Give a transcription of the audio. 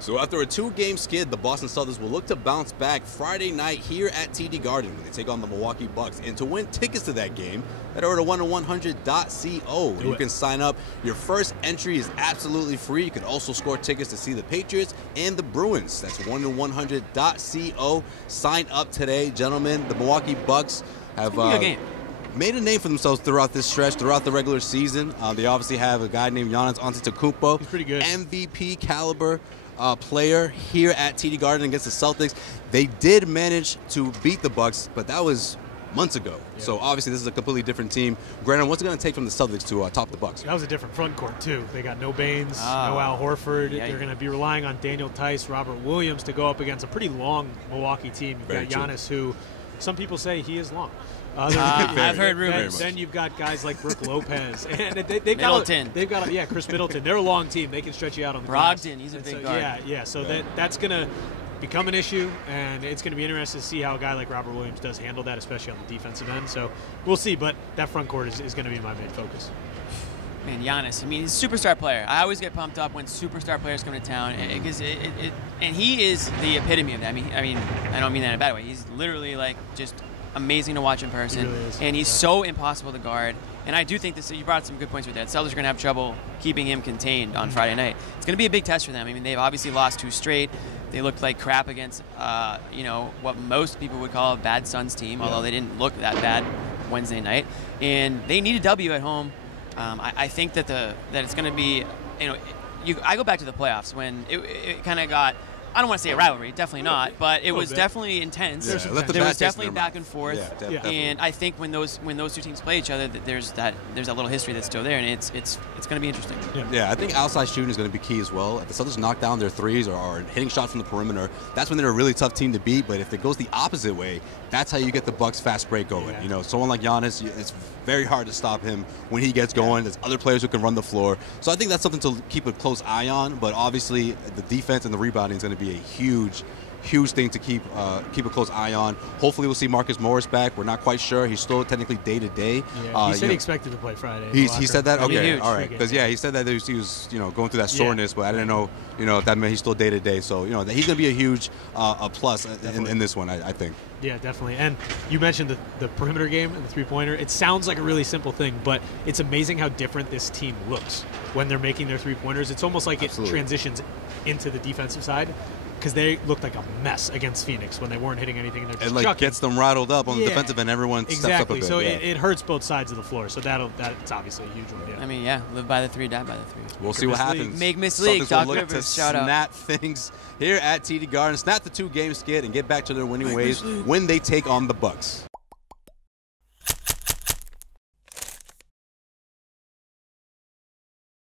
So after a 2-game skid, the Boston Celtics will look to bounce back Friday night here at TD Garden when they take on the Milwaukee Bucks. And to win tickets to that game, head over to 1-100.co. You can sign up. Your first entry is absolutely free. You can also score tickets to see the Patriots and the Bruins. That's 1-100.co. Sign up today, gentlemen. The Milwaukee Bucks have made a name for themselves throughout this stretch, throughout the regular season. They obviously have a guy named Giannis Antetokounmpo. He's pretty good. MVP caliber player here at TD Garden against the Celtics. They did manage to beat the Bucks, but that was months ago. Yeah. So obviously this is a completely different team. Brandon, what's it going to take from the Celtics to top the Bucks? That was a different front court too. They got no Baines, no Al Horford. Yeah, They're going to be relying on Daniel Tice, Robert Williams to go up against a pretty long Milwaukee team. You've got Giannis, who some people say he is long. I've heard rumors. Then you've got guys like Brook Lopez and they've Middleton. got Chris Middleton. They're a long team. They can stretch you out on the Brogdon, he's a big guard. Yeah. So that's going to become an issue, and it's going to be interesting to see how a guy like Robert Williams does handle that, especially on the defensive end. So we'll see, but that front court is going to be my main focus. Man, Giannis, I mean, he's a superstar player. I always get pumped up when superstar players come to town, because and he is the epitome of that. I mean, I don't mean that in a bad way. He's literally like just amazing to watch in person, he really is. And he's so impossible to guard. And I do think this. You brought some good points with that. Celtics are going to have trouble keeping him contained on Friday night. It's going to be a big test for them. I mean, they've obviously lost 2 straight. They looked like crap against, what most people would call a bad Suns team, although they didn't look that bad Wednesday night. And they need a W at home. I think that it's going to be, I go back to the playoffs when it kind of got. I don't want to say a rivalry, definitely not, but it was definitely intense. Yeah, there was definitely back and forth, definitely. And I think when those 2 teams play each other, there's that little history that's still there, and it's going to be interesting. Yeah, I think outside shooting is going to be key as well. If the Celtics knock down their threes or are hitting shots from the perimeter, that's when they're a really tough team to beat. But if it goes the opposite way, that's how you get the Bucks fast break going. Yeah. Someone like Giannis, it's very hard to stop him when he gets going. There's other players who can run the floor. So I think that's something to keep a close eye on. But obviously, the defense and the rebounding is going to be a huge thing to keep a close eye on. Hopefully we'll see Marcus Morris back. We're not quite sure. He's still technically day-to-day. Yeah, he said he expected to play Friday. He said that? Okay, huge. all right. Because, he said that he was going through that soreness, but I didn't know, if that meant he's still day-to-day. So, that he's going to be a huge a plus in this one, I think. Yeah, definitely. And you mentioned the perimeter game and the three-pointer. It sounds like a really simple thing, but it's amazing how different this team looks when they're making their three-pointers. It's almost like it transitions into the defensive side, because they looked like a mess against Phoenix when they weren't hitting anything. And they're just gets them rattled up on the defensive end. Everyone steps up a bit. So it hurts both sides of the floor. So that's obviously a huge one. Yeah. I mean, live by the 3, die by the 3. We'll see what happens. Make Miss League. Celtics Doc will look Rivers, to shout out. snap things here at TD Garden, snap the 2-game skid, and get back to their winning ways when they take on the Bucks.